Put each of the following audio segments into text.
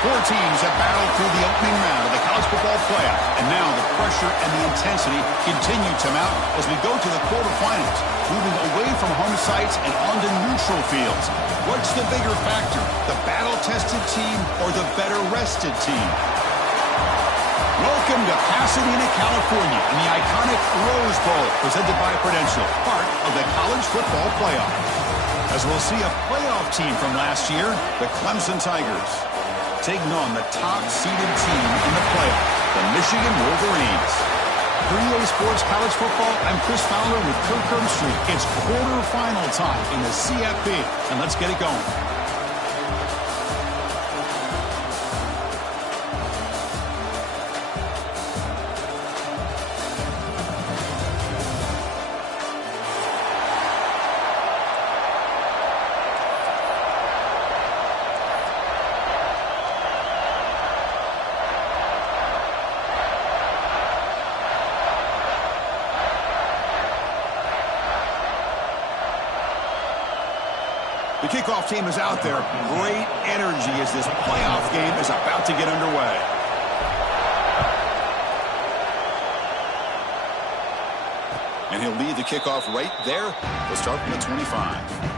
Four teams have battled through the opening round of the college football playoff, and now the pressure and the intensity continue to mount as we go to the quarterfinals, moving away from home sites and onto neutral fields. What's the bigger factor, the battle-tested team or the better-rested team? Welcome to Pasadena, California, in the iconic Rose Bowl, presented by Prudential, part of the college football playoff. As we'll see a playoff team from last year, the Clemson Tigers, taking on the top-seeded team in the playoff, the Michigan Wolverines. For EA Sports College Football, I'm Chris Fowler with Kirk Herbstreit. It's quarterfinal time in the CFP, and let's get it going. The kickoff team is out there. Great energy as this playoff game is about to get underway. And he'll lead the kickoff right there. We'll start from the 25.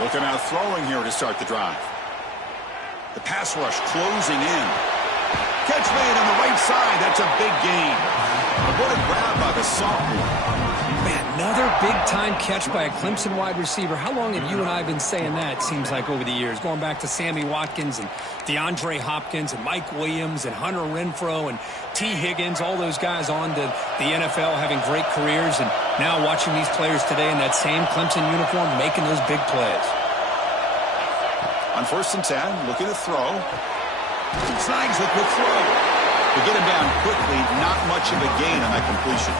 Looking out throwing here to start the drive. The pass rush closing in. Catch made on the right side. That's a big gain. What a grab by the sophomore. Man, another big-time catch by a Clemson wide receiver. How long have you and I been saying that, seems like, over the years? Going back to Sammy Watkins and DeAndre Hopkins and Mike Williams and Hunter Renfrow and T. Higgins, all those guys on to the NFL having great careers, and now watching these players today in that same Clemson uniform making those big plays. On 1st and 10, looking to throw. Snags the quick throw. To get him down quickly, not much of a gain on that completion.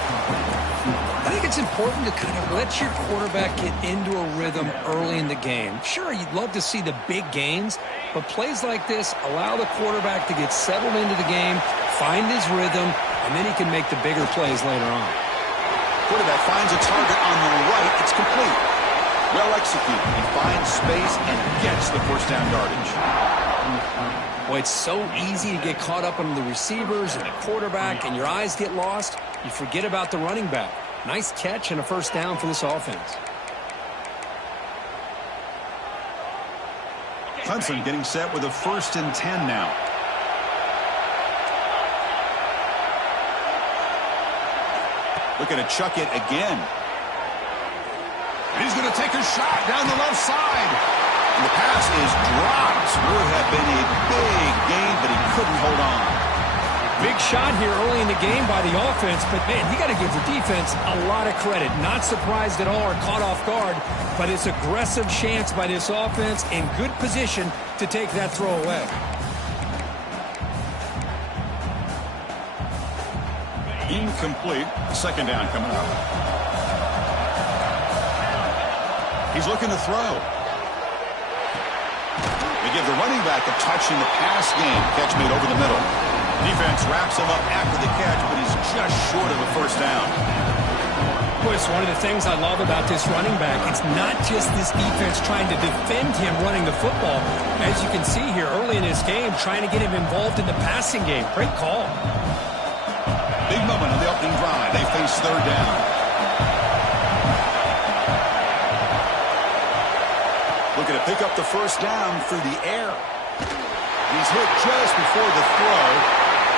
I think it's important to kind of let your quarterback get into a rhythm early in the game. Sure, you'd love to see the big gains, but plays like this allow the quarterback to get settled into the game, find his rhythm, and then he can make the bigger plays later on. Quarterback finds a target on the right. It's complete. Well executed. He finds space and gets the first down yardage. Boy, it's so easy to get caught up on the receivers and the quarterback, and your eyes get lost. You forget about the running back. Nice catch and a first down for this offense. Clemson getting set with a 1st and 10 now. Looking to chuck it again. And he's going to take a shot down the left side. And the pass is dropped. Would have been a big gain, but he couldn't hold on. Big shot here early in the game by the offense, but, man, you got to give the defense a lot of credit. Not surprised at all or caught off guard, but it's aggressive chance by this offense in good position to take that throw away. Incomplete. 2nd down coming up. He's looking to throw. They give the running back a touch in the pass game. Catch made over the middle. Defense wraps him up after the catch, but he's just short of a first down. Boy, it's one of the things I love about this running back. It's not just this defense trying to defend him running the football. As you can see here early in this game, trying to get him involved in the passing game. Great call. Big moment on the opening drive. They face 3rd down. Looking to pick up the first down through the air. He's hit just before the throw.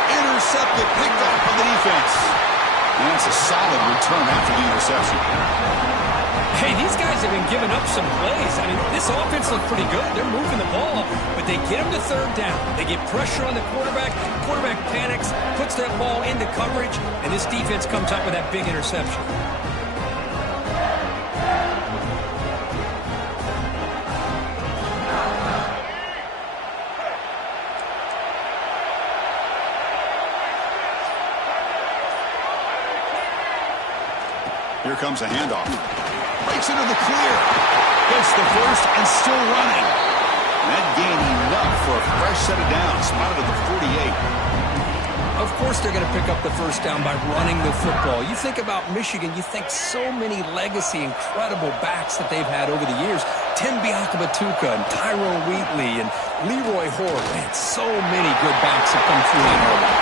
Intercepted, picked up on the defense. And it's a solid return after the interception. Hey, these guys have been giving up some plays. I mean, this offense looked pretty good. They're moving the ball, but they get him to 3rd down. They get pressure on the quarterback. Quarterback panics, puts that ball into coverage, and this defense comes up with that big interception. Here comes a handoff. Breaks into the clear. Gets the first and still running. And that gained enough for a fresh set of downs. Spotted at the 48. Of course they're going to pick up the first down by running the football. You think about Michigan, you think so many legacy, incredible backs that they've had over the years. Tim Biakabatuka and Tyrone Wheatley and Leroy Horde. Man, so many good backs have come through Ann Arbor.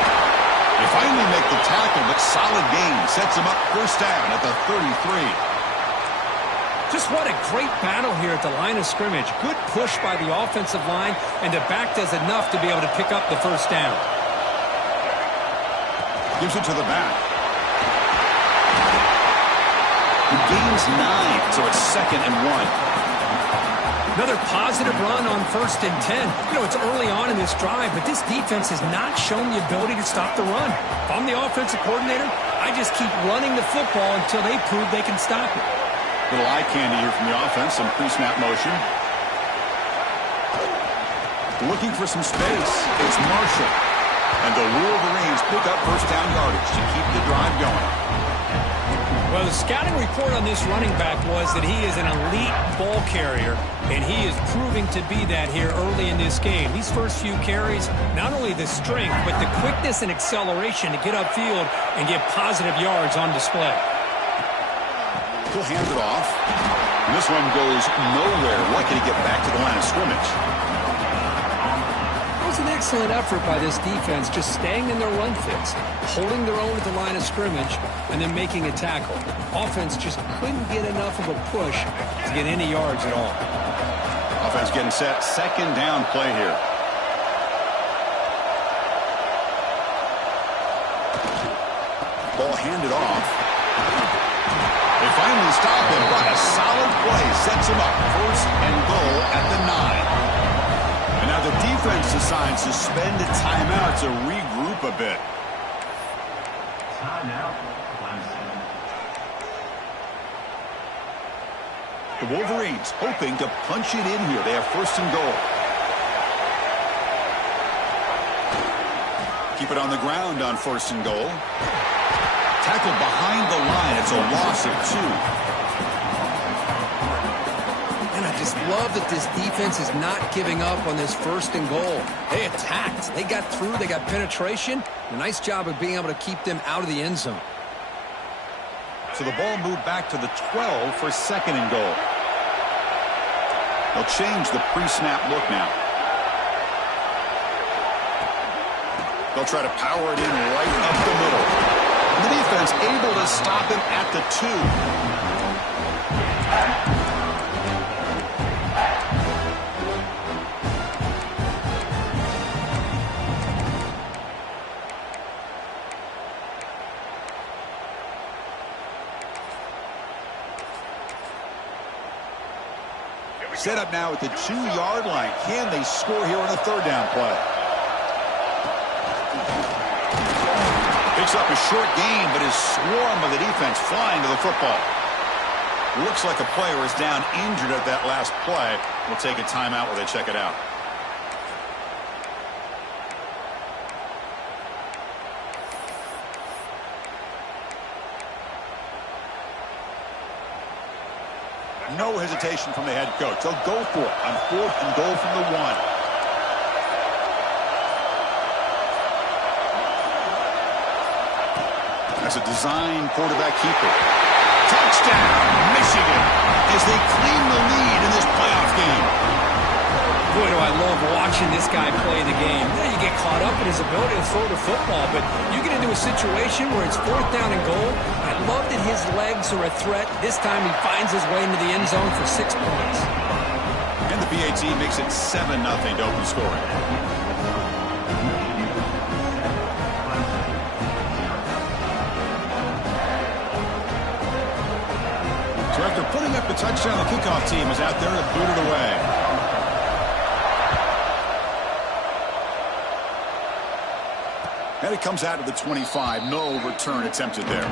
They finally make the tackle, but solid gain. Sets them up first down at the 33. Just what a great battle here at the line of scrimmage. Good push by the offensive line, and the back does enough to be able to pick up the first down. Gives it to the back. He gains 9, so it's 2nd and 1. Another positive run on 1st and 10. You know, it's early on in this drive, but this defense has not shown the ability to stop the run. If I'm the offensive coordinator, I just keep running the football until they prove they can stop it. Little eye candy here from the offense, some pre-snap motion. Looking for some space. It's Marshall. And the Wolverines pick up first down yardage to keep the drive going. Well, the scouting report on this running back was that he is an elite ball carrier, and he is proving to be that here early in this game. These first few carries, not only the strength, but the quickness and acceleration to get upfield and get positive yards on display. He'll hand it off. And this one goes nowhere. Lucky to get back to the line of scrimmage. It was an excellent effort by this defense, just staying in their run fits, holding their own at the line of scrimmage, and then making a tackle. Offense just couldn't get enough of a push to get any yards at all. Offense getting set. 2nd down play here. Ball handed off. They finally stop him, but a solid play sets him up. 1st and goal at the 9. And now the defense decides to spend a timeout to regroup a bit. The Wolverines hoping to punch it in here. They have 1st and goal. Keep it on the ground on 1st and goal. Tackle behind the line. It's a loss of 2. And I just love that this defense is not giving up on this 1st and goal. They attacked. They got through. They got penetration. A nice job of being able to keep them out of the end zone. So the ball moved back to the 12 for 2nd and goal. They'll change the pre-snap look now. They'll try to power it in right up the middle. And the defense able to stop him at the 2. Set up now at the 2-yard line. Can they score here on a 3rd down play? Picks up a short gain, but is swarmed by the defense flying to the football. Looks like a player is down injured at that last play. We'll take a timeout while they check it out. No hesitation from the head coach. They'll go for it on 4th and goal from the 1. That's a design quarterback keeper. Touchdown, Michigan, as they claim the lead in this playoff game. Boy, do I love watching this guy play the game. You know, you get caught up in his ability to throw the football, but you get into a situation where it's 4th down and goal. I love that his legs are a threat. This time he finds his way into the end zone for 6 points. And the PAT makes it 7-0 to open scoring. So after putting up the touchdown, the kickoff team is out there to boot it away. And it comes out to the 25. No return attempted there.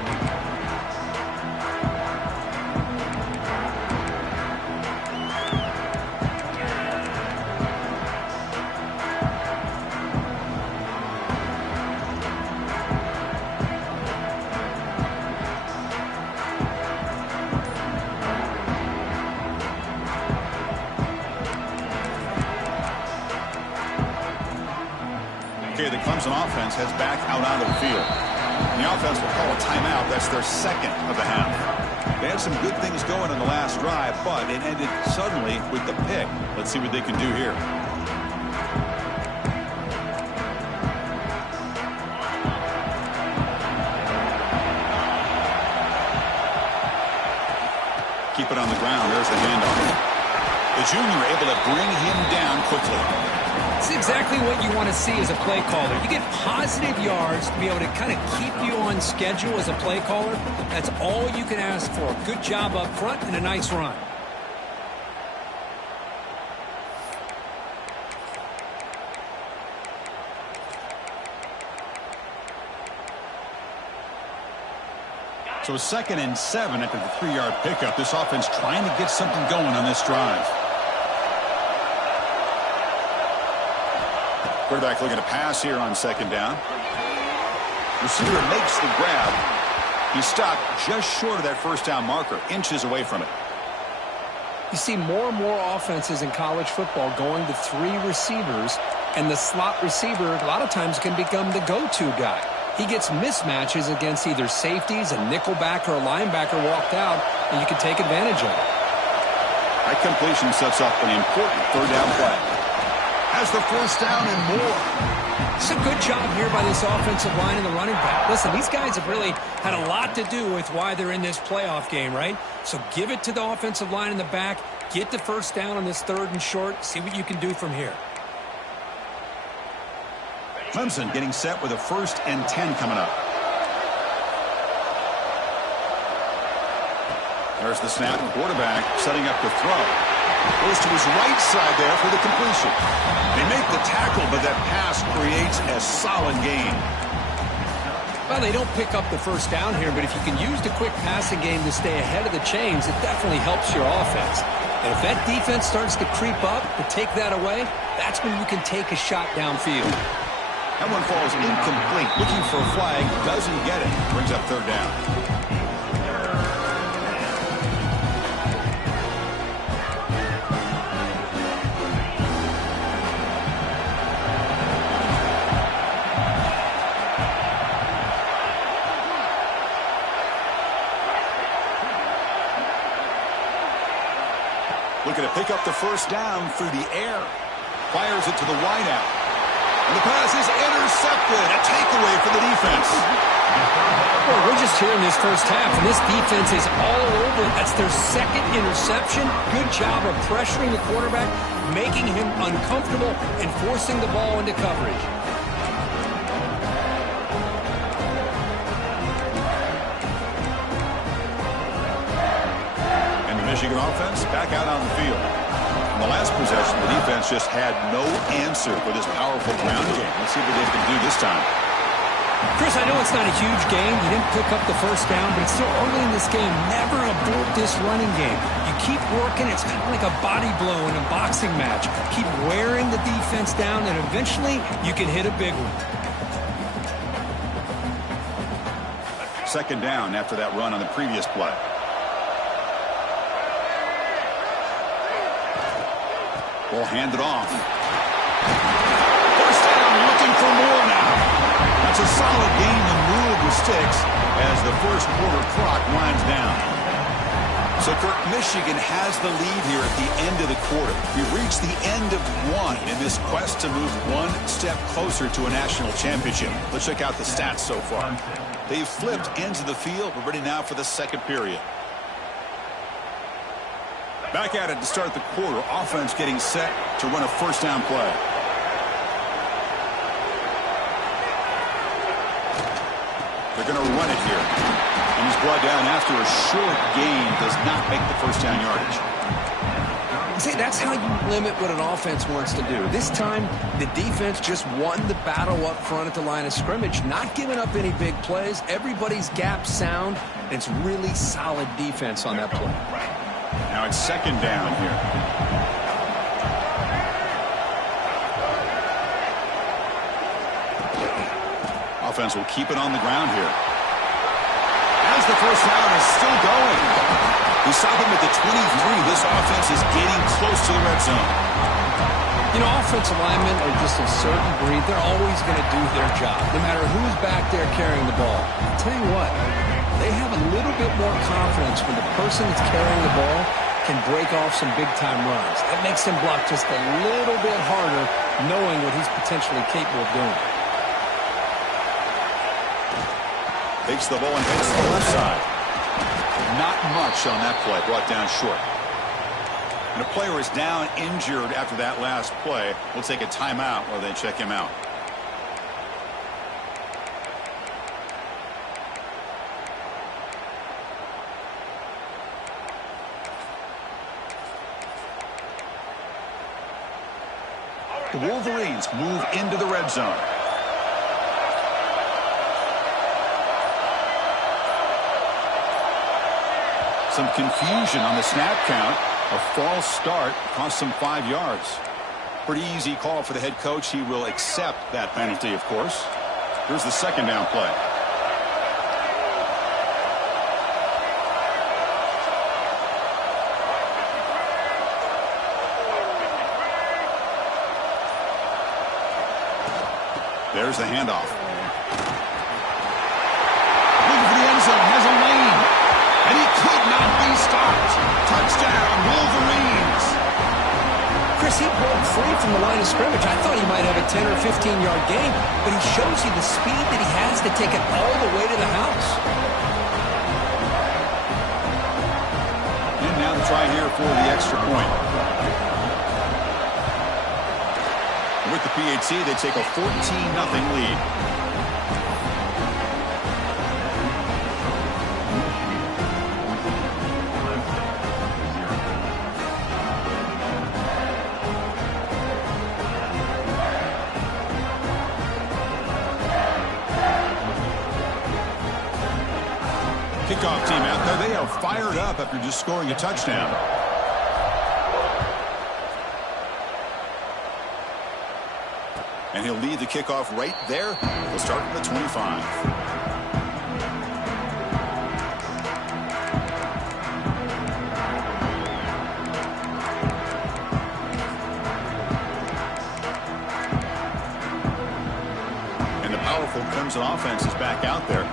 Clemson offense heads back out onto the field. And the offense will call a timeout. That's their second of the half. They had some good things going in the last drive, but it ended suddenly with the pick. Let's see what they can do here. Keep it on the ground. There's the handoff. The junior able to bring him down quickly. It's exactly what you want to see as a play caller. You get positive yards to be able to kind of keep you on schedule as a play caller. That's all you can ask for. Good job up front and a nice run. So 2nd and 7 after the 3-yard pickup. This offense trying to get something going on this drive. Quarterback looking to pass here on 2nd down. Receiver makes the grab. He stopped just short of that first down marker, inches away from it. You see more and more offenses in college football going to 3 receivers, and the slot receiver a lot of times can become the go-to guy. He gets mismatches against either safeties, a nickelbacker, or a linebacker walked out, and you can take advantage of it. That completion sets up an important 3rd down play. Has the first down and more. It's a good job here by this offensive line and the running back. Listen, these guys have really had a lot to do with why they're in this playoff game, right? So give it to the offensive line in the back. Get the first down on this 3rd and short. See what you can do from here. Clemson getting set with a 1st and 10 coming up. There's the snap. Quarterback setting up to throw. Goes to his right side there for the completion. They make the tackle, but that pass creates a solid gain. Well, they don't pick up the first down here, but if you can use the quick passing game to stay ahead of the chains, it definitely helps your offense. And if that defense starts to creep up to take that away, that's when you can take a shot downfield. That one falls incomplete. Looking for a flag, doesn't get it. Brings up 3rd down. Looking to pick up the first down through the air. Fires it to the wideout. And the pass is intercepted. A takeaway for the defense. Well, we're just here in this first half, and this defense is all over. That's their 2nd interception. Good job of pressuring the quarterback, making him uncomfortable, and forcing the ball into coverage. And the Michigan offense back out on the field. In the last possession, the defense just had no answer for this powerful ground game. Let's see what they can do this time. Chris, I know it's not a huge game. You didn't pick up the first down, but it's still early in this game. Never abort this running game. You keep working. It's kind of like a body blow in a boxing match. Keep wearing the defense down, and eventually you can hit a big one. 2nd down after that run on the previous play. Ball handed off. First down, looking for more now. That's a solid gain to move the sticks as the first quarter clock winds down. So, Kirk, Michigan has the lead here at the end of the quarter. We've reached the end of one in this quest to move one step closer to a national championship. Let's check out the stats so far. They've flipped ends of the field. We're ready now for the 2nd period. Back at it to start the quarter. Offense getting set to run a first down play. They're going to run it here. And he's brought down after a short gain. Does not make the first down yardage. See, that's how you limit what an offense wants to do. This time, the defense just won the battle up front at the line of scrimmage, not giving up any big plays. Everybody's gap sound. And it's really solid defense on that play. Now it's 2nd down here. Offense will keep it on the ground here. As the first down is still going. We saw them at the 23. This offense is getting close to the red zone. You know, offensive linemen are just a certain breed. They're always going to do their job, no matter who's back there carrying the ball. I'll tell you what, they have a little bit more confidence when the person that's carrying the ball can break off some big-time runs. That makes him block just a little bit harder, knowing what he's potentially capable of doing. Takes the ball and hits the left side. Not much on that play, brought down short. And a player is down injured after that last play. We'll take a timeout while they check him out. The Wolverines move into the red zone. Some confusion on the snap count. A false start cost him 5 yards. Pretty easy call for the head coach. He will accept that penalty, of course. Here's the second down play. There's the handoff. Looking for the end zone. Has a lane. And he could not be stopped. Touchdown, Wolverines. Chris, he broke free from the line of scrimmage. I thought he might have a 10 or 15-yard gain, but he shows you the speed that he has to take it all the way to the house. And now to try here for the extra point. With the PAT, they take a 14-0 lead. Kickoff team out there. They are fired up after just scoring a touchdown. And he'll lead the kickoff right there. He'll start at the 25. And the powerful Clemson offense is back out there.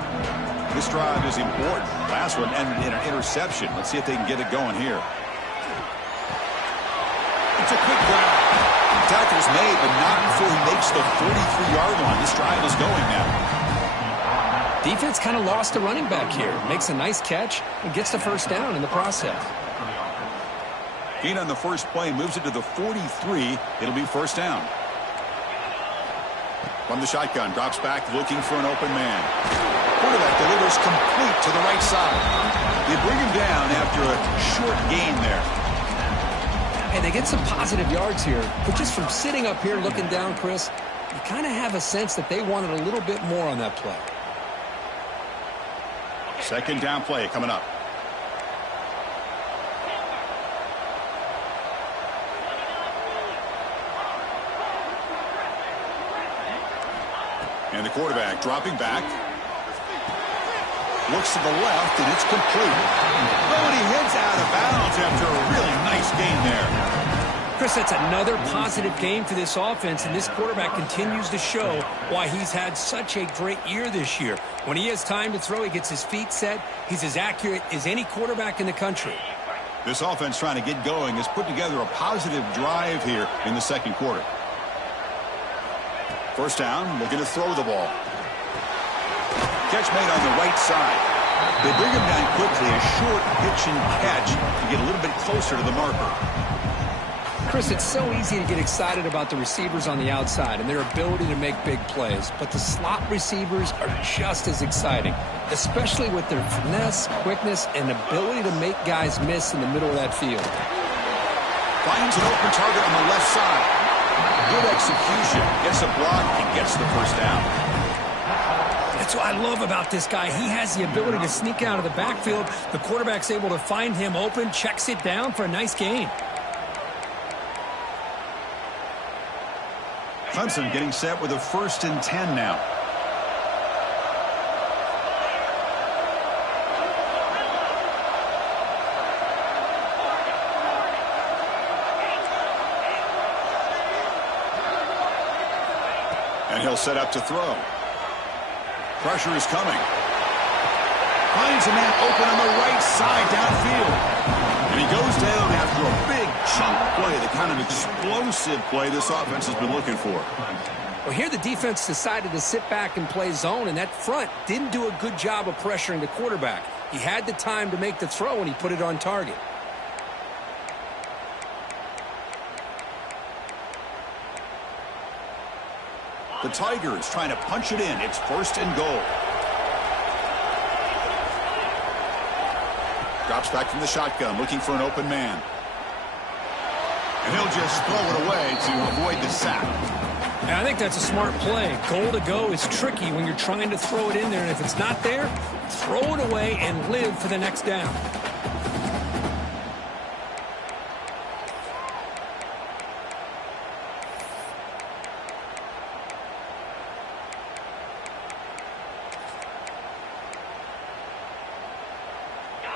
This drive is important. Last one ended in an interception. Let's see if they can get it going here. It's a quick grab. Tackle's made, but not before he makes the 43-yard line. This drive is going now. Defense kind of lost a running back here. Makes a nice catch and gets the first down in the process. Gain on the first play, moves it to the 43. It'll be first down. From the shotgun, drops back, looking for an open man. Quarterback delivers complete to the right side. They bring him down after a short gain there. Hey, they get some positive yards here, but just from sitting up here looking down, Chris, you kind of have a sense that they wanted a little bit more on that play. Second down play coming up. And the quarterback dropping back. Looks to the left, and it's complete. Oh, and he heads out of bounds after a really nice gain there. Chris, that's another positive game for this offense, and this quarterback continues to show why he's had such a great year this year. When he has time to throw, he gets his feet set. He's as accurate as any quarterback in the country. This offense trying to get going has put together a positive drive here in the second quarter. First down, looking to throw the ball. Catch made on the right side. They bring him down quickly, a short pitch and catch to get a little bit closer to the marker. Chris, it's so easy to get excited about the receivers on the outside and their ability to make big plays, but the slot receivers are just as exciting, especially with their finesse, quickness, and ability to make guys miss in the middle of that field. Finds an open target on the left side. Good execution, gets a block, and gets the first down. That's what I love about this guy. He has the ability to sneak out of the backfield. The quarterback's able to find him open, checks it down for a nice gain. Clemson getting set with a 1st and 10 now. He'll set up to throw. Pressure is coming. Finds a man open on the right side downfield. And he goes down after a big chunk play, the kind of explosive play this offense has been looking for. Well, here the defense decided to sit back and play zone, and that front didn't do a good job of pressuring the quarterback. He had the time to make the throw, and he put it on target. The Tigers trying to punch it in. It's 1st and goal. Drops back from the shotgun, looking for an open man. And he'll just throw it away to avoid the sack. And I think that's a smart play. Goal to go is tricky when you're trying to throw it in there. And if it's not there, throw it away and live for the next down.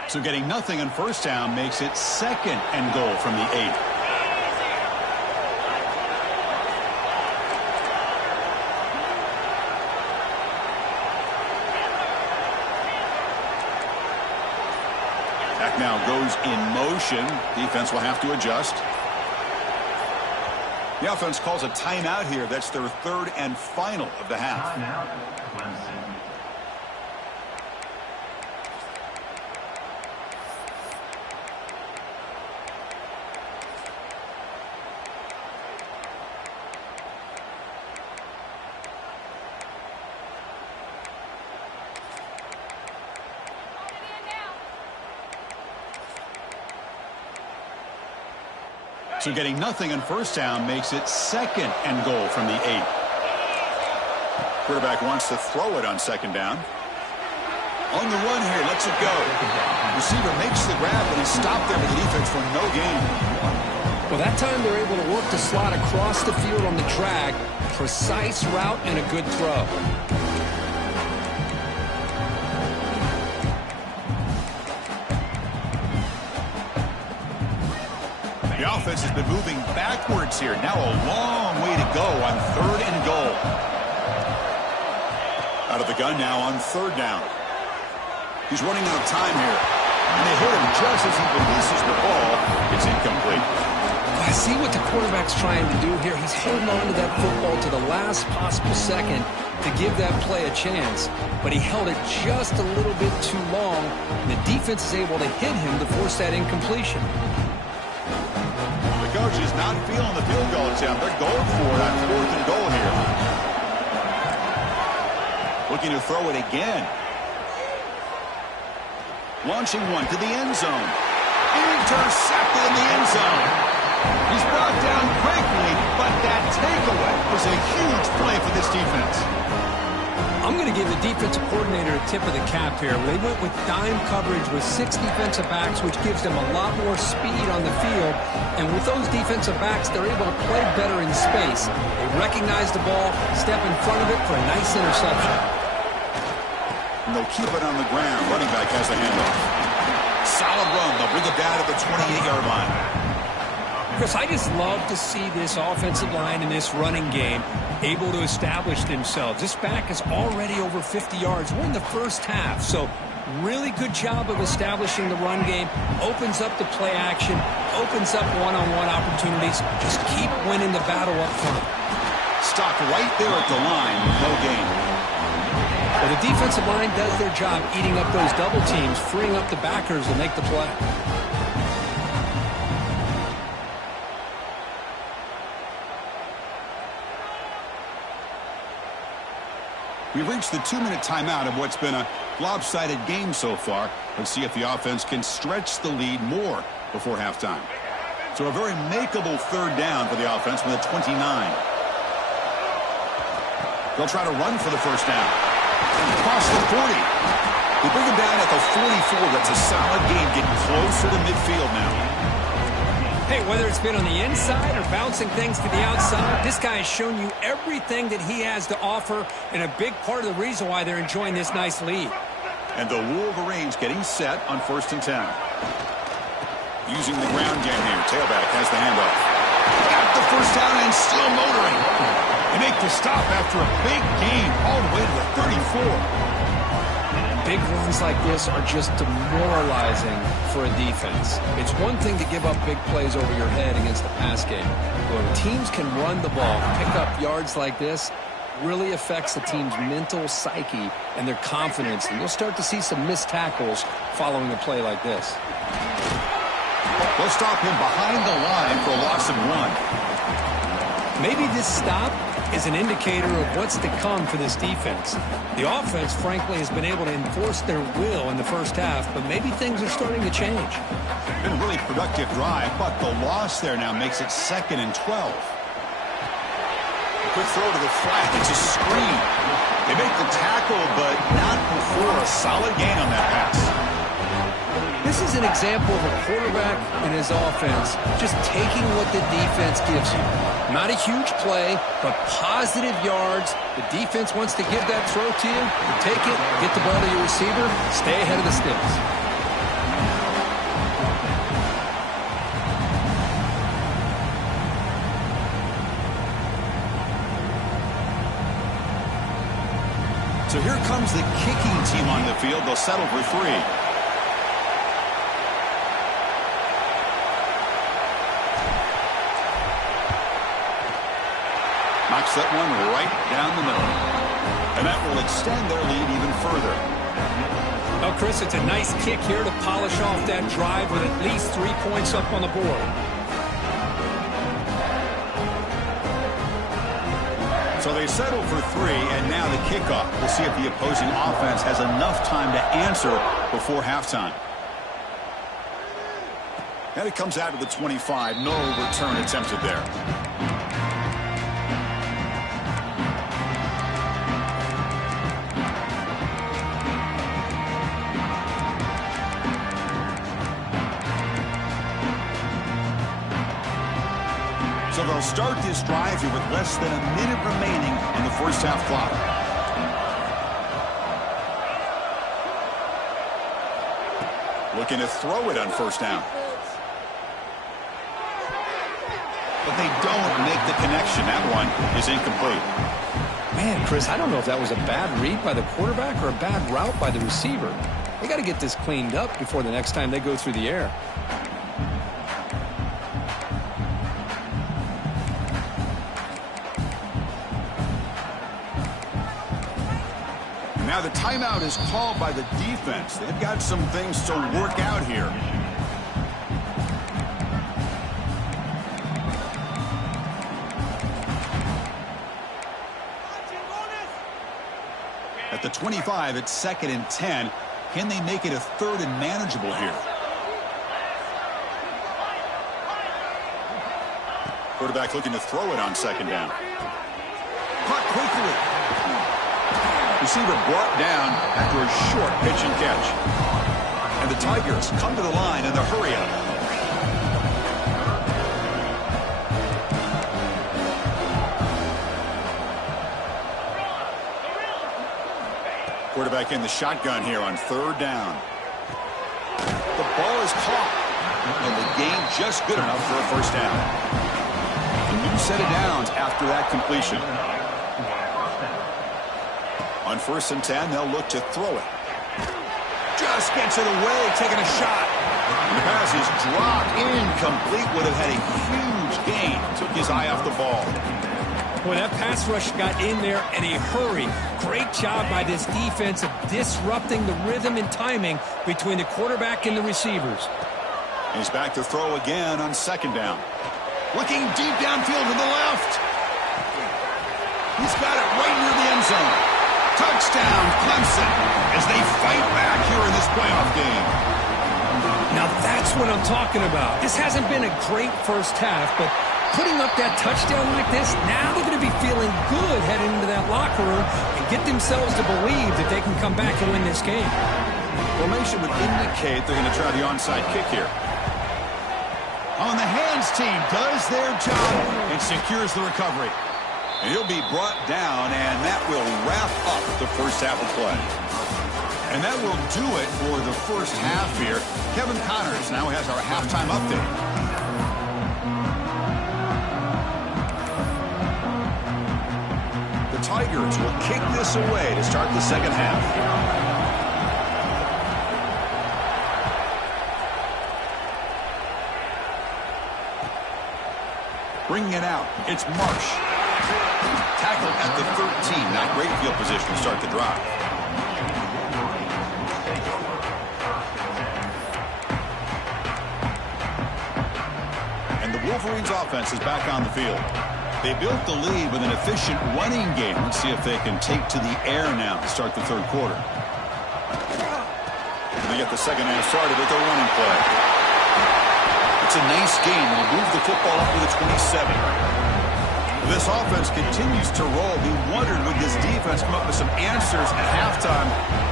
So getting nothing on 1st down makes it 2nd and goal from the 8. Back now goes in motion. Defense will have to adjust. The offense calls a timeout here. That's their 3rd and final of the half. Timeout, Clemson. So getting nothing on 1st down makes it 2nd and goal from the 8. Quarterback wants to throw it on 2nd down. On the run here, lets it go. Receiver makes the grab, but he's stopped there with the defense for no gain. Well, that time they're able to work the slot across the field on the drag. Precise route and a good throw. The offense has been moving backwards here. Now a long way to go on 3rd and goal. Out of the gun now on 3rd down. He's running out of time here. And they hit him just as he releases the ball. It's incomplete. I see what the quarterback's trying to do here. He's holding on to that football to the last possible second to give that play a chance. But he held it just a little bit too long. And the defense is able to hit him to force that incompletion. The coach is not feeling the field goal attempt. They're going for it on 4th and goal here. Looking to throw it again. Launching one to the end zone. Intercepted in the end zone. He's brought down quickly, but that takeaway was a huge play for this defense. I'm going to give the defensive coordinator a tip of the cap here. They went with dime coverage with 6 defensive backs, which gives them a lot more speed on the field. And with those defensive backs, they're able to play better in space. They recognize the ball, step in front of it for a nice interception. And they'll keep it on the ground. Running back has the handoff. Solid run. They'll bring it down to the 28-yard line. Chris, I just love to see this offensive line in this running game able to establish themselves. This back is already over 50 yards. We're in the 1st half, so really good job of establishing the run game. Opens up the play action, opens up one-on-one opportunities. Just keep winning the battle up front. Stopped right there at the line. No gain. Well, the defensive line does their job eating up those double teams, freeing up the backers to make the play. We've reached the 2-minute timeout of what's been a lopsided game so far. Let's see if the offense can stretch the lead more before halftime. So a very makeable 3rd down for the offense with a 29. They'll try to run for the 1st down. Across the 40. They bring him down at the 44. That's a solid game, getting closer to midfield now. Hey, whether it's been on the inside or bouncing things to the outside, this guy has shown you everything that he has to offer, and a big part of the reason why they're enjoying this nice lead. And the Wolverines getting set on 1st and 10. Using the ground game here. Tailback has the handoff. Got the 1st down and still motoring. They make the stop after a big gain all the way to the 34. Big runs like this are just demoralizing for a defense. It's one thing to give up big plays over your head against the pass game. But when teams can run the ball, pick up yards like this, really affects the team's mental psyche and their confidence. And you'll start to see some missed tackles following a play like this. They'll stop him behind the line for a loss of 1. Maybe this stop is an indicator of what's to come for this defense. The offense, frankly, has been able to enforce their will in the first half, but maybe things are starting to change. Been a really productive drive, but the loss there now makes it 2nd and 12. Quick throw to the flat. It's a screen. They make the tackle, but not before a solid gain on that pass. This is an example of a quarterback and his offense just taking what the defense gives you. Not a huge play, but positive yards. The defense wants to give that throw to you. You take it, get the ball to your receiver, stay ahead of the sticks. So here comes the kicking team on the field. They'll settle for 3. Knocks that one right down the middle. And that will extend their lead even further. Well, Chris, it's a nice kick here to polish off that drive with at least 3 points up on the board. So they settle for 3, and now the kickoff. We'll see if the opposing offense has enough time to answer before halftime. And it comes out of the 25. No return attempted there. So they'll start this drive here with less than a minute remaining in the first half clock. Looking to throw it on first down. But they don't make the connection. That one is incomplete. Man, Chris, I don't know if that was a bad read by the quarterback or a bad route by the receiver. They got to get this cleaned up before the next time they go through the air. Now the timeout is called by the defense. They've got some things to work out here. At the 25, it's 2nd and 10. Can they make it a 3rd and manageable here? Quarterback looking to throw it on 2nd down. Caught quickly. Receiver brought down after a short pitch and catch. And the Tigers come to the line in the hurry-up. Quarterback in the shotgun here on 3rd down. The ball is caught. And the gain just good enough for a first down. A new set of downs after that completion. On 1st and 10, they'll look to throw it. Just gets it away, taking a shot. And the pass is dropped, incomplete. Would have had a huge gain. Took his eye off the ball. Boy, that pass rush got in there in a hurry. Great job by this defense of disrupting the rhythm and timing between the quarterback and the receivers. He's back to throw again on 2nd down. Looking deep downfield to the left. He's got it right near the end zone. Touchdown, Clemson, as they fight back here in this playoff game. Now that's what I'm talking about. This hasn't been a great first half, but putting up that touchdown like this, now they're going to be feeling good heading into that locker room and get themselves to believe that they can come back and win this game. Formation would indicate they're going to try the onside kick here. On the hands team does their job and secures the recovery. And he'll be brought down, and that will wrap up the first half of play. And that will do it for the first half here. Kevin Connors now has our halftime update. Tigers will kick this away to start the second half. Bringing it out, it's Marsh. Tackled at the 13. Not great field position to start the drive. And the Wolverines offense is back on the field. They built the lead with an efficient running game. Let's see if they can take to the air now to start the third quarter. And they get the second half started with a running play. It's a nice game. They'll move the football up to the 27. This offense continues to roll. We wondered, would this defense come up with some answers at halftime?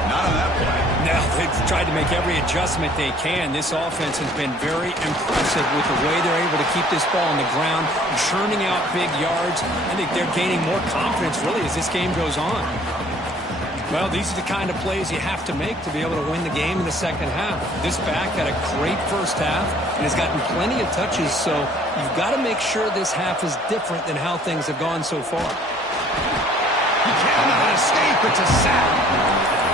Not on that play. Now, they've tried to make every adjustment they can. This offense has been very impressive with the way they're able to keep this ball on the ground, churning out big yards. I think they're gaining more confidence, really, as this game goes on. Well, these are the kind of plays you have to make to be able to win the game in the second half. This back had a great first half and has gotten plenty of touches, so you've got to make sure this half is different than how things have gone so far. He cannot escape. It's a sack.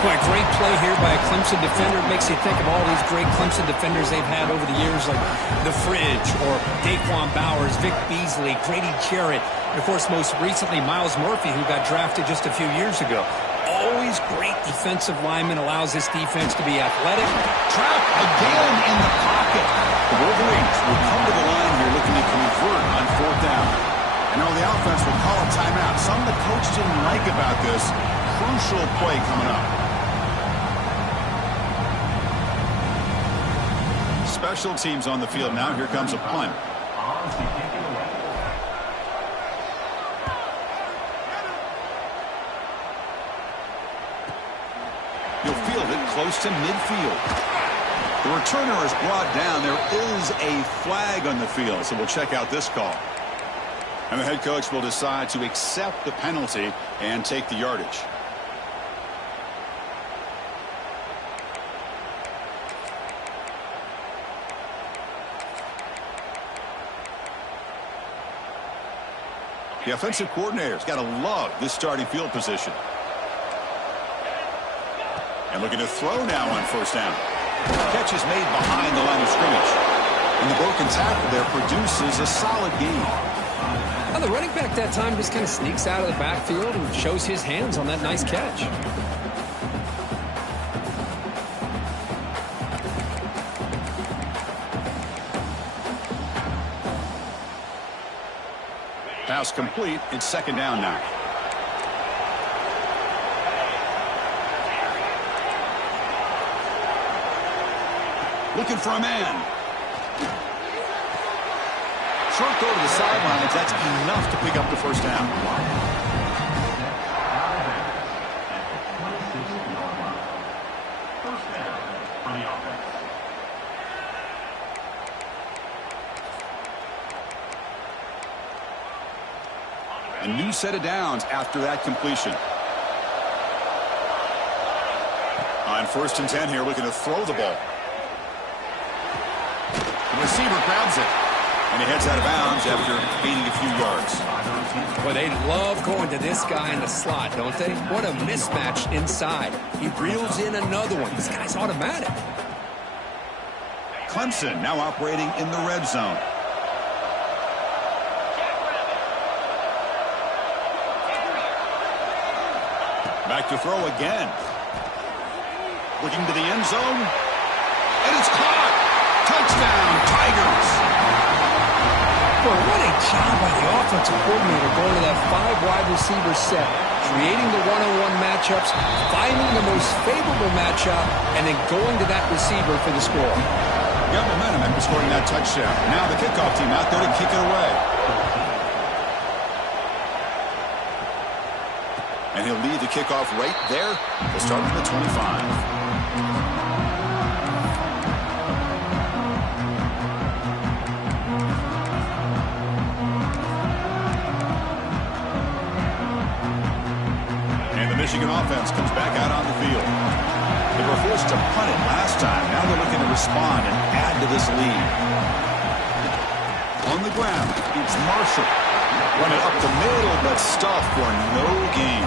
Boy, great play here by a Clemson defender. It makes you think of all these great Clemson defenders they've had over the years, like The Fridge or Daquan Bowers, Vic Beasley, Grady Jarrett, and, of course, most recently, Miles Murphy, who got drafted just a few years ago. Always great defensive lineman, allows this defense to be athletic. Trapped again in the pocket. The Wolverines will come to the line here looking to convert on fourth down. And now the offense will call a timeout. Something the coach didn't like about this. Crucial play coming up. Special teams on the field now. Here comes a punt. You'll field it close to midfield. The returner is brought down. There is a flag on the field, so we'll check out this call. And the head coach will decide to accept the penalty and take the yardage. The offensive coordinator's got to love this starting field position. And looking to throw now on first down. Catch is made behind the line of scrimmage. And the broken tackle there produces a solid gain. Well, the running back that time just kind of sneaks out of the backfield and shows his hands on that nice catch. Pass complete. It's second down now. Looking for a man. Short go to the sidelines. That's enough to pick up the first down. A new set of downs after that completion. On first and 10 here, looking to throw the ball. The receiver grabs it, and he heads out of bounds after gaining a few yards. Well, they love going to this guy in the slot, don't they? What a mismatch inside. He reels in another one. This guy's automatic. Clemson now operating in the red zone. Back to throw again. Looking to the end zone. And it's caught. Touchdown, Tigers. Well, what a job by the offensive coordinator going to that 5 wide receiver set, creating the one-on-one matchups, finding the most favorable matchup, and then going to that receiver for the score. Got momentum after scoring that touchdown. Now the kickoff team out there to kick it away. And he'll lead the kickoff right there. We'll start from the 25. Michigan offense comes back out on the field. They were forced to punt it last time. Now they're looking to respond and add to this lead. On the ground, it's Marshall. Run it up the middle, but stuffed for no gain.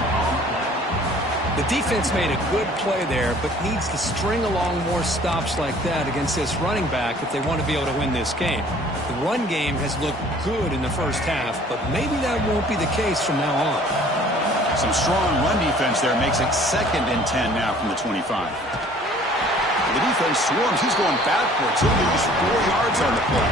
The defense made a good play there, but needs to string along more stops like that against this running back if they want to be able to win this game. The run game has looked good in the first half, but maybe that won't be the case from now on. Some strong run defense there makes it 2nd and 10 now from the 25. The defense swarms. He's going backwards. He'll lose 4 yards on the play.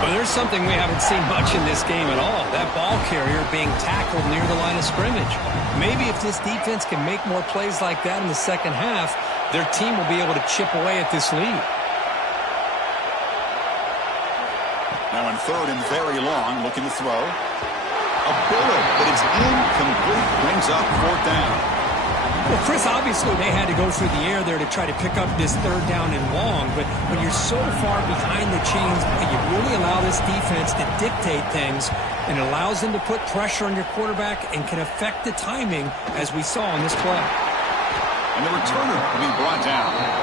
Well, there's something we haven't seen much in this game at all. That ball carrier being tackled near the line of scrimmage. Maybe if this defense can make more plays like that in the second half, their team will be able to chip away at this lead. Now in 3rd and very long, looking to throw. A bullet, but it's incomplete. Brings up 4th down. Well, Chris, obviously they had to go through the air there to try to pick up this 3rd down and long, but when you're so far behind the chains, you really allow this defense to dictate things, and it allows them to put pressure on your quarterback and can affect the timing, as we saw in this play. And the returner will be brought down.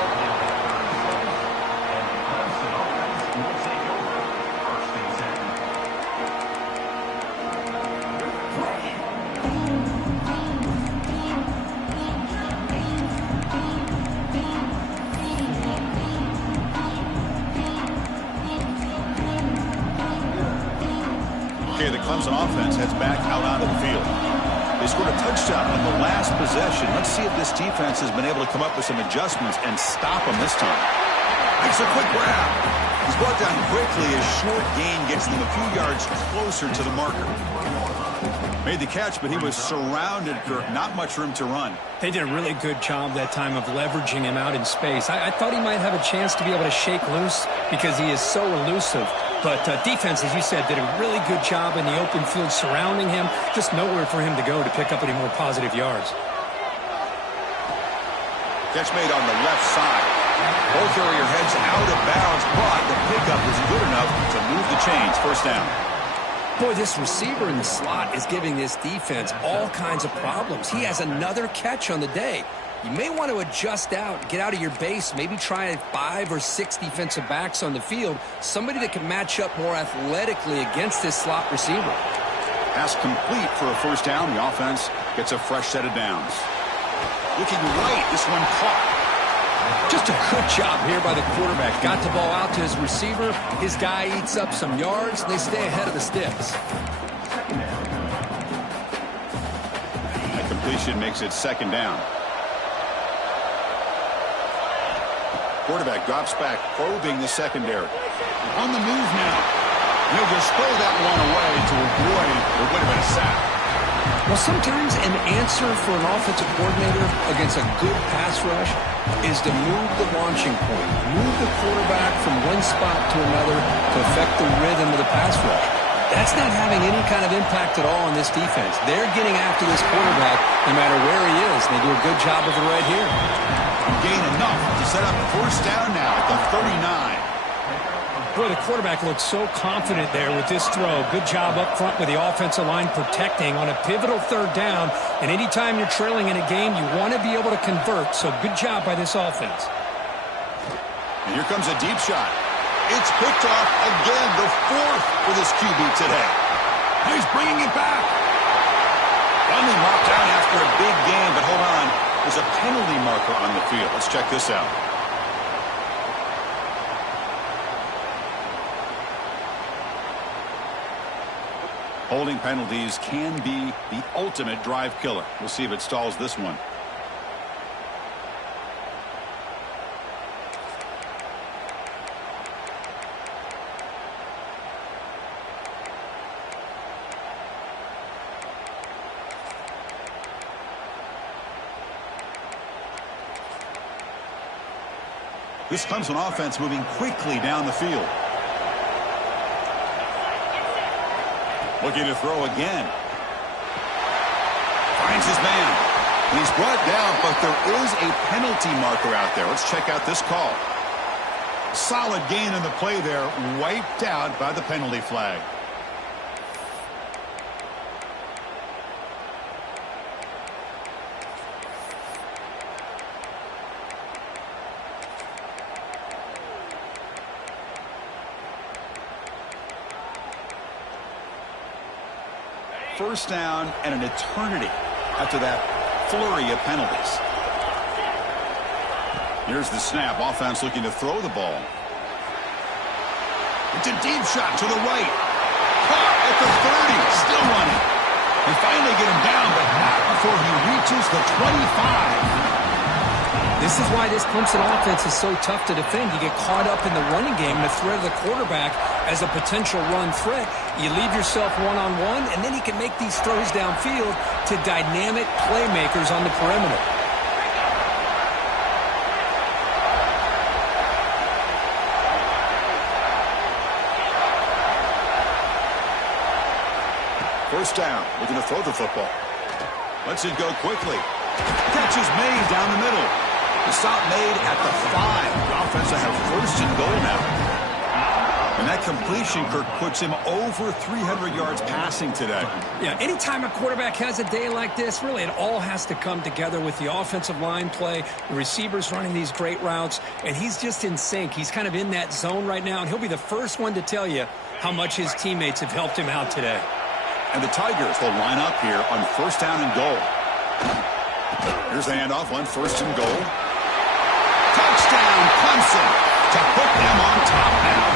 The Clemson offense heads back out onto the field. They scored a touchdown on the last possession. Let's see if this defense has been able to come up with some adjustments and stop them this time. Makes a quick grab. He's brought down quickly. His short gain gets them a few yards closer to the marker. Made the catch, but he was surrounded for not much room to run. They did a really good job that time of leveraging him out in space. I thought he might have a chance to be able to shake loose because he is so elusive. But defense, as you said, did a really good job in the open field surrounding him. Just nowhere for him to go to pick up any more positive yards. Catch made on the left side. Ball carrier heads out of bounds, but the pickup is good enough to move the chains. 1st down. Boy, this receiver in the slot is giving this defense all kinds of problems. He has another catch on the day. You may want to adjust out, get out of your base, maybe try 5 or 6 defensive backs on the field, somebody that can match up more athletically against this slot receiver. Pass complete for a 1st down. The offense gets a fresh set of downs. Looking right, this one caught. Just a good job here by the quarterback. Got the ball out to his receiver. His guy eats up some yards, and they stay ahead of the sticks. That completion makes it 2nd down. Quarterback drops back, probing the secondary. On the move now. He'll just throw that one away to avoid what would have been a sack. Well, sometimes an answer for an offensive coordinator against a good pass rush is to move the launching point, move the quarterback from one spot to another to affect the rhythm of the pass rush. That's not having any kind of impact at all on this defense. They're getting after this quarterback no matter where he is, and they do a good job of it right here. And gain enough to set up 1st down now at the 39. Boy, the quarterback looks so confident there with this throw. Good job up front with the offensive line protecting on a pivotal 3rd down. And anytime you're trailing in a game, you want to be able to convert. So good job by this offense. And here comes a deep shot. It's picked off again, the 4th for this QB today. Now he's bringing it back. Finally marked down after a big gain, but hold on. There's a penalty marker on the field. Let's check this out. Holding penalties can be the ultimate drive killer. We'll see if it stalls this one. This Clemson offense moving quickly down the field. Looking to throw again. Finds his man. And he's brought down, but there is a penalty marker out there. Let's check out this call. Solid gain in the play there, wiped out by the penalty flag. first down and an eternity after that flurry of penalties. Here's the snap. Offense looking to throw the ball. It's a deep shot to the right. Caught at the 30. Still running. They finally get him down, but not before he reaches the 25. This is why this Clemson offense is so tough to defend. You get caught up in the running game and the threat of the quarterback as a potential run threat. You leave yourself one-on-one, and then you can make these throws downfield to dynamic playmakers on the perimeter. First down, looking to throw the football. Lets it go quickly. Catch is made down the middle. The stop made at the 5. The offense will have first and goal now. And that completion, Kirk, puts him over 300 yards passing today. Yeah, anytime a quarterback has a day like this, really it all has to come together with the offensive line play, the receivers running these great routes, and he's just in sync. He's kind of in that zone right now, and he'll be the first one to tell you how much his teammates have helped him out today. And the Tigers will line up here on first down and goal. Here's the handoff on first and goal. Touchdown, Clemson, to put them on top now.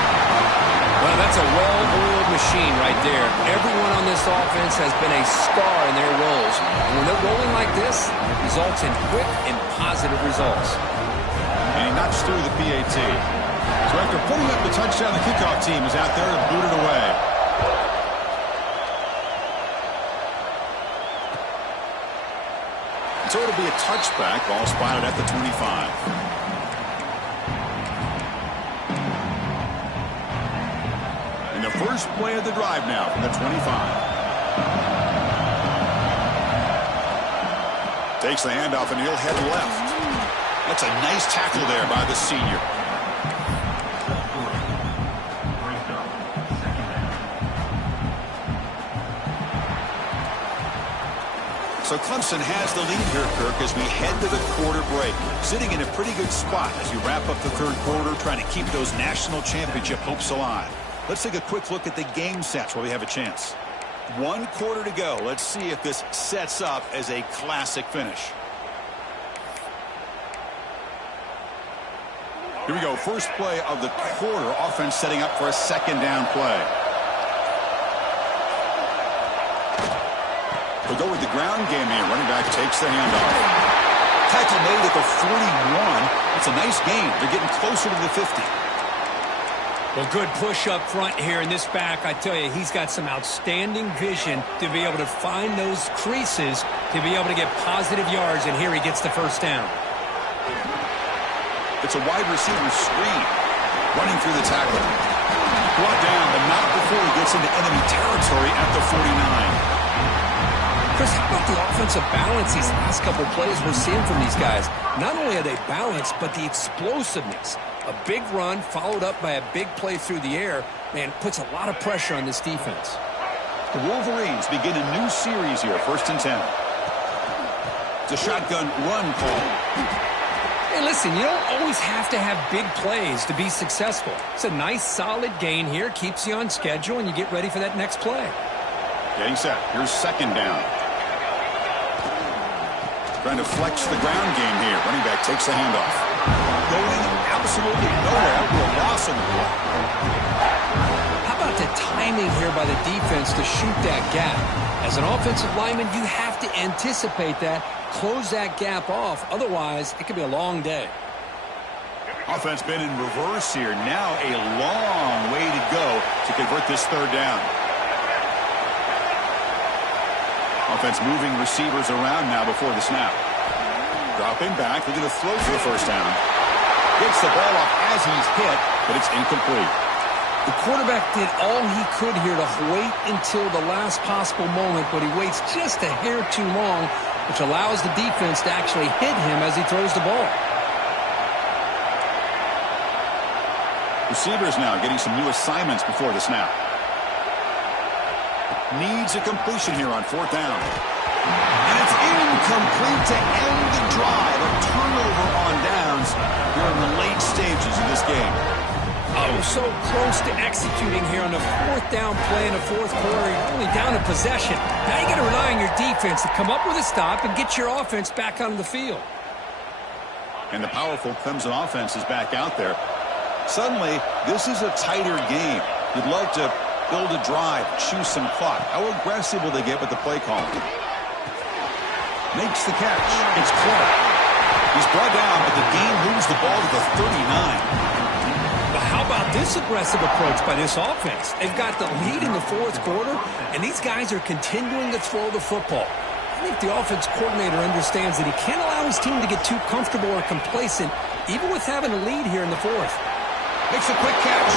Well, that's a well-oiled machine right there. Everyone on this offense has been a star in their roles. And when they're rolling like this, it results in quick and positive results. And he knocks through the PAT. So after putting up the touchdown, the kickoff team is out there to boot it away. So it'll be a touchback, ball spotted at the 25. And the first play of the drive now from the 25. Takes the handoff and he'll head left. That's a nice tackle there by the senior. So Clemson has the lead here, Kirk, as we head to the quarter break. Sitting in a pretty good spot as you wrap up the third quarter, trying to keep those national championship hopes alive. Let's take a quick look at the game sets while we have a chance. 1 quarter to go. Let's see if this sets up as a classic finish. Here we go. First play of the quarter. Offense setting up for a second down play. We'll go with the ground game here. Running back takes the handoff. Tackle made at the 41. It's a nice gain. They're getting closer to the 50. Well, good push up front here in this back. I tell you, he's got some outstanding vision to be able to find those creases, to be able to get positive yards, and here he gets the first down. It's a wide receiver screen. Running through the tackle. Brought down, but not before he gets into enemy territory at the 49. Chris, how about the offensive balance these last couple plays we're seeing from these guys? Not only are they balanced, but the explosiveness. A big run followed up by a big play through the air, man, puts a lot of pressure on this defense. The Wolverines begin a new series here, 1st and 10. It's a shotgun run call. Hey, listen, you don't always have to have big plays to be successful. It's a nice, solid gain here, keeps you on schedule, and you get ready for that next play. Getting set. Here's second down. Trying to flex the ground game here. Running back takes the handoff. Going absolutely nowhere with a loss on the play. How about the timing here by the defense to shoot that gap? As an offensive lineman, you have to anticipate that, close that gap off. Otherwise, it could be a long day. Offense been in reverse here. Now a long way to go to convert this third down. Offense moving receivers around now before the snap. Dropping back, looking to throw for the first down. Gets the ball off as he's hit, but it's incomplete. The quarterback did all he could here to wait until the last possible moment, but he waits just a hair too long, which allows the defense to actually hit him as he throws the ball. Receivers now getting some new assignments before the snap. Needs a completion here on 4th down. And it's incomplete to end the drive. A turnover on downs here in the late stages of this game. Oh, so close to executing here on the fourth down play in the fourth quarter. You're only down a possession. Now you got to rely on your defense to come up with a stop and get your offense back onto the field. And the powerful Clemson offense is back out there. Suddenly, this is a tighter game. You'd love to build a drive, choose some clock. How aggressive will they get with the play call? Makes the catch. It's Clark. He's brought down, but the game moves the ball to the 39. But how about this aggressive approach by this offense? They've got the lead in the fourth quarter, and these guys are continuing to throw the football. I think the offense coordinator understands that he can't allow his team to get too comfortable or complacent, even with having a lead here in the fourth. Makes a quick catch.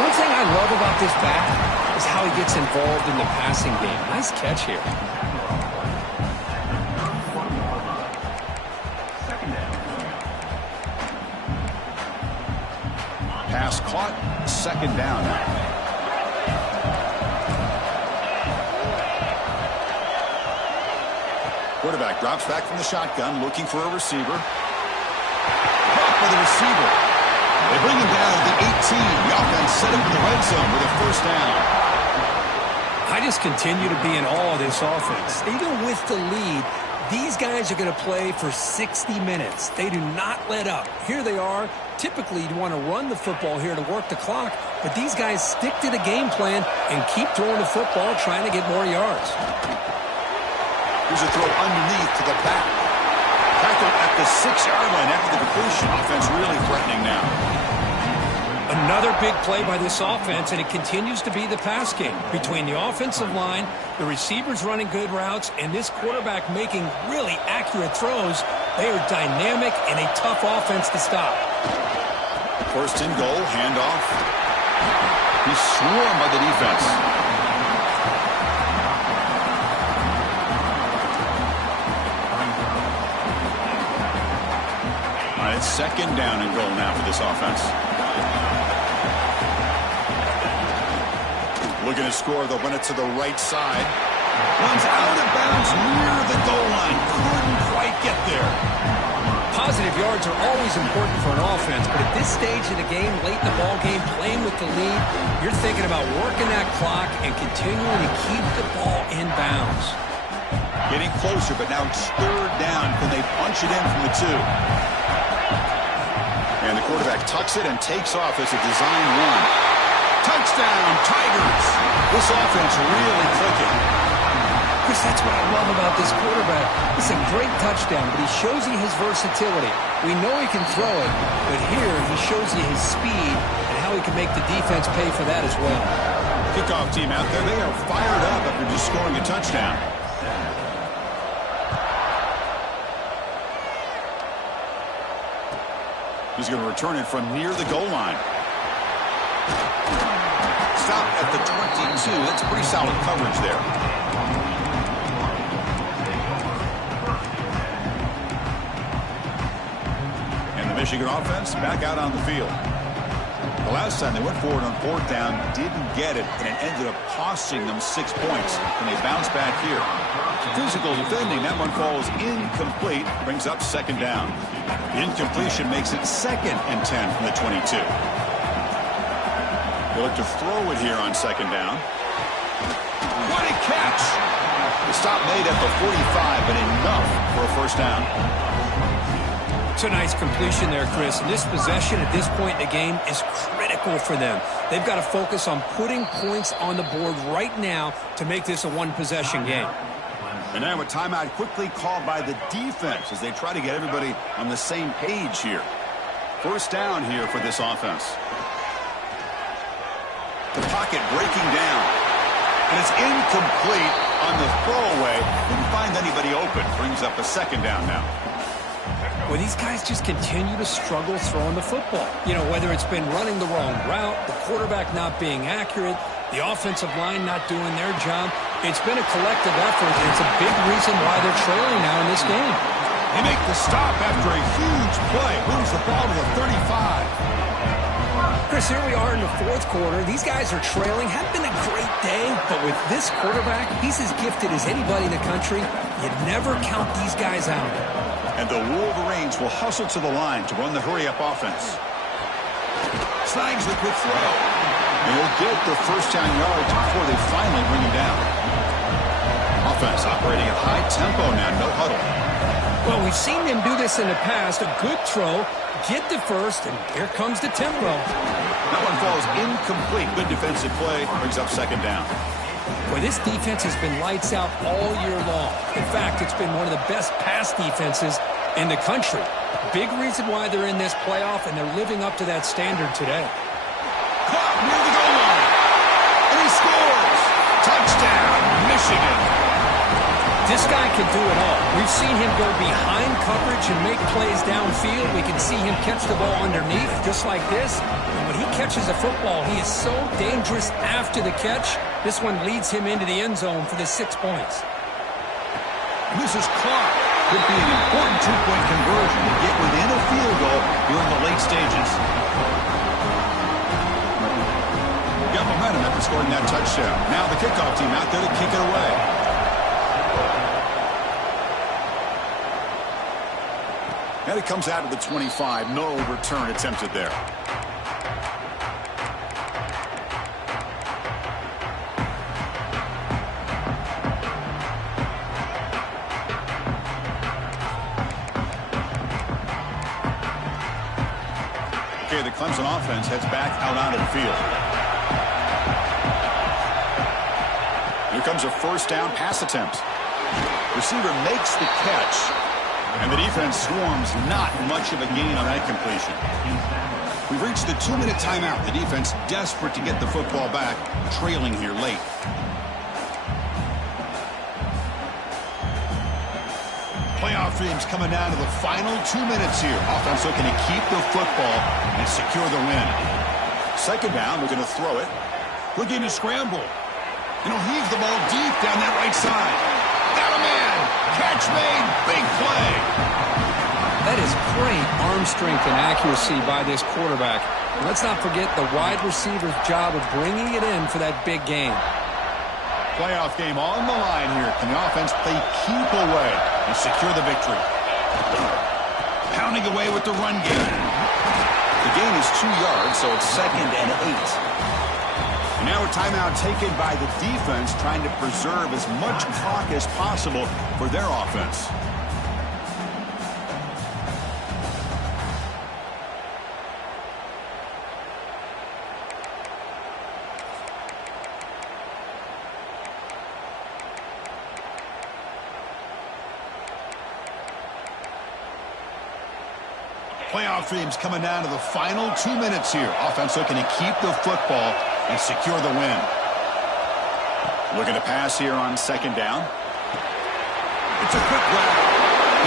One thing I love about this back is how he gets involved in the passing game. Nice catch here. Pass caught, second down. Quarterback drops back from the shotgun, looking for a receiver. Caught by the receiver. They bring him down at the 18. The offense set up in the red zone with a first down. I just continue to be in awe of this offense. Even with the lead, these guys are going to play for 60 minutes. They do not let up. Here they are. Typically, you'd want to run the football here to work the clock, but these guys stick to the game plan and keep throwing the football, trying to get more yards. Here's a throw underneath to the back. Tackled at the 6-yard line after the completion. Offense really threatening now. Another big play by this offense, and it continues to be the pass game. Between the offensive line, the receivers running good routes, and this quarterback making really accurate throws, they are dynamic and a tough offense to stop. First and goal, handoff. He's swarmed by the defense. All right, second down and goal now for this offense. Looking to score, they'll run it to the right side. Runs out of bounds near the goal line. Couldn't quite get there. Positive yards are always important for an offense, but at this stage of the game, late in the ball game, playing with the lead, you're thinking about working that clock and continuing to keep the ball in bounds. Getting closer, but now it's third down. Can they punch it in from the 2? And the quarterback tucks it and takes off as a design run. Touchdown, Tigers! This offense really clicking. Chris, that's what I love about this quarterback. It's a great touchdown, but he shows you his versatility. We know he can throw it, but here he shows you his speed and how he can make the defense pay for that as well. Kickoff team out there, they are fired up after just scoring a touchdown. He's going to return it from near the goal line. Stop at the 22. That's pretty solid coverage there. And the Michigan offense back out on the field. The last time they went forward on fourth down, didn't get it, and it ended up costing them 6 points. And they bounce back here. Physical defending, that one falls incomplete, brings up second down. The incompletion makes it 2nd and 10 from the 22. They look to throw it here on second down. What a catch! The stop made at the 45, but enough for a first down. It's a nice completion there, Chris. And this possession at this point in the game is critical for them. They've got to focus on putting points on the board right now to make this a one-possession game. And now a timeout quickly called by the defense as they try to get everybody on the same page here. First down here for this offense. The pocket breaking down. And it's incomplete on the throwaway. Didn't find anybody open. Brings up a second down now. Well, these guys just continue to struggle throwing the football. You know, whether it's been running the wrong route, the quarterback not being accurate, the offensive line not doing their job. It's been a collective effort, and it's a big reason why they're trailing now in this game. They make the stop after a huge play. Moves the ball to the 35. Chris, here we are in the fourth quarter. These guys are trailing. Had been a great day, but with this quarterback, he's as gifted as anybody in the country. You never count these guys out. And the Wolverines will hustle to the line to run the hurry-up offense. snags the quick throw. And he'll get the first down yards before they finally bring him down. Offense operating at high tempo now, no huddle. Well, we've seen them do this in the past. A good throw, get the first, and here comes the tempo. That one falls incomplete. Good defensive play, brings up second down. Boy, this defense has been lights out all year long. In fact, it's been one of the best pass defenses in the country. Big reason why they're in this playoff, and they're living up to that standard today. Caught near the goal line. And he scores. Touchdown, Michigan. This guy can do it all. We've seen him go behind coverage and make plays downfield. We can see him catch the ball underneath, just like this. And when he catches a football, he is so dangerous after the catch. This one leads him into the end zone for the 6 points. And this is caught. Could be an important two-point conversion to get within a field goal here in the late stages. Got momentum after scoring that touchdown. Now the kickoff team out there to kick it away. And it comes out of the 25. No return attempted there. Okay, the Clemson offense heads back out onto the field. Here comes a first down pass attempt. Receiver makes the catch. And the defense swarms, not much of a gain on that completion. We've reached the 2-minute timeout. The defense desperate to get the football back, trailing here late. Playoff dreams coming down to the final 2 minutes here. Offense looking to keep the football and secure the win. Second down, we're going to throw it. Looking to scramble. And he'll heave the ball deep down that right side. Got a man. Catch made. Big play. That is great arm strength and accuracy by this quarterback. And let's not forget the wide receiver's job of bringing it in for that big game. Playoff game on the line here. Can the offense play keep away and secure the victory? Pounding away with the run game. The gain is 2 yards, so it's 2nd and 8. And now a timeout taken by the defense, trying to preserve as much clock as possible for their offense. Playoff dreams coming down to the final 2 minutes here. Offense looking to keep the football and secure the win. Looking to pass here on second down. It's a quick grab.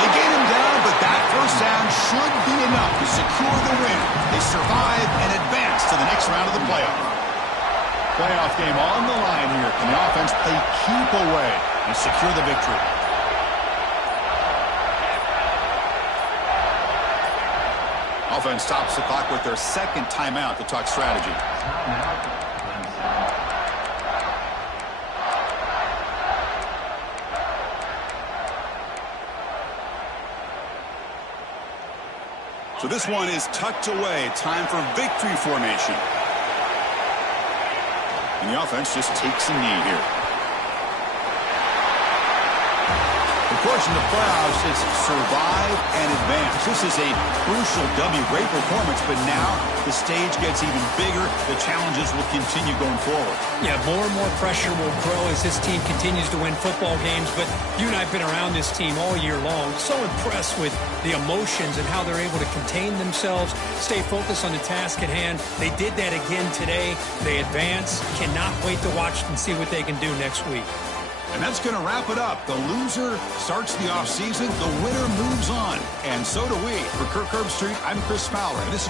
They gain him down, but that first down should be enough to secure the win. They survive and advance to the next round of the playoff. Playoff game on the line here. Can the offense play keep away and secure the victory? Offense stops the clock with their second timeout to talk strategy. So this one is tucked away. Time for victory formation. And the offense just takes a knee here. Of course, in the playoffs, it's survive and advance. This is a crucial W. Great performance, but now the stage gets even bigger. The challenges will continue going forward. Yeah, more and more pressure will grow as this team continues to win football games. But you and I have been around this team all year long. So impressed with the emotions and how they're able to contain themselves, stay focused on the task at hand. They did that again today. They advance. Cannot wait to watch and see what they can do next week. And that's going to wrap it up. The loser starts the offseason. The winner moves on. And so do we. For Kirk Herbstreit, I'm Chris Fowler. And this is